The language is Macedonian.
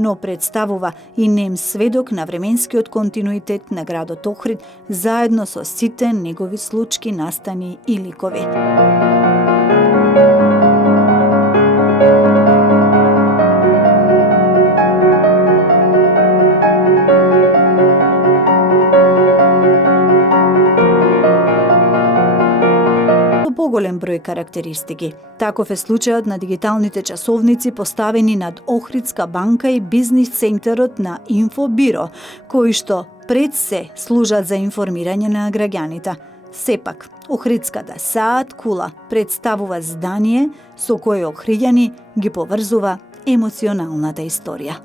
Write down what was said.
но представува и нем сведок на временскиот континуитет на градот Охрид, заедно со сите негови случки, настани и ликови. Поголем број карактеристики. Таков е случајот на дигиталните часовници поставени над Охридска банка и бизнис центарот на Инфобиро, кои што пред се служат за информирање на граѓаните. Сепак, Охридската саат кула представува здание со кое охриѓани ги поврзува емоционалната историја.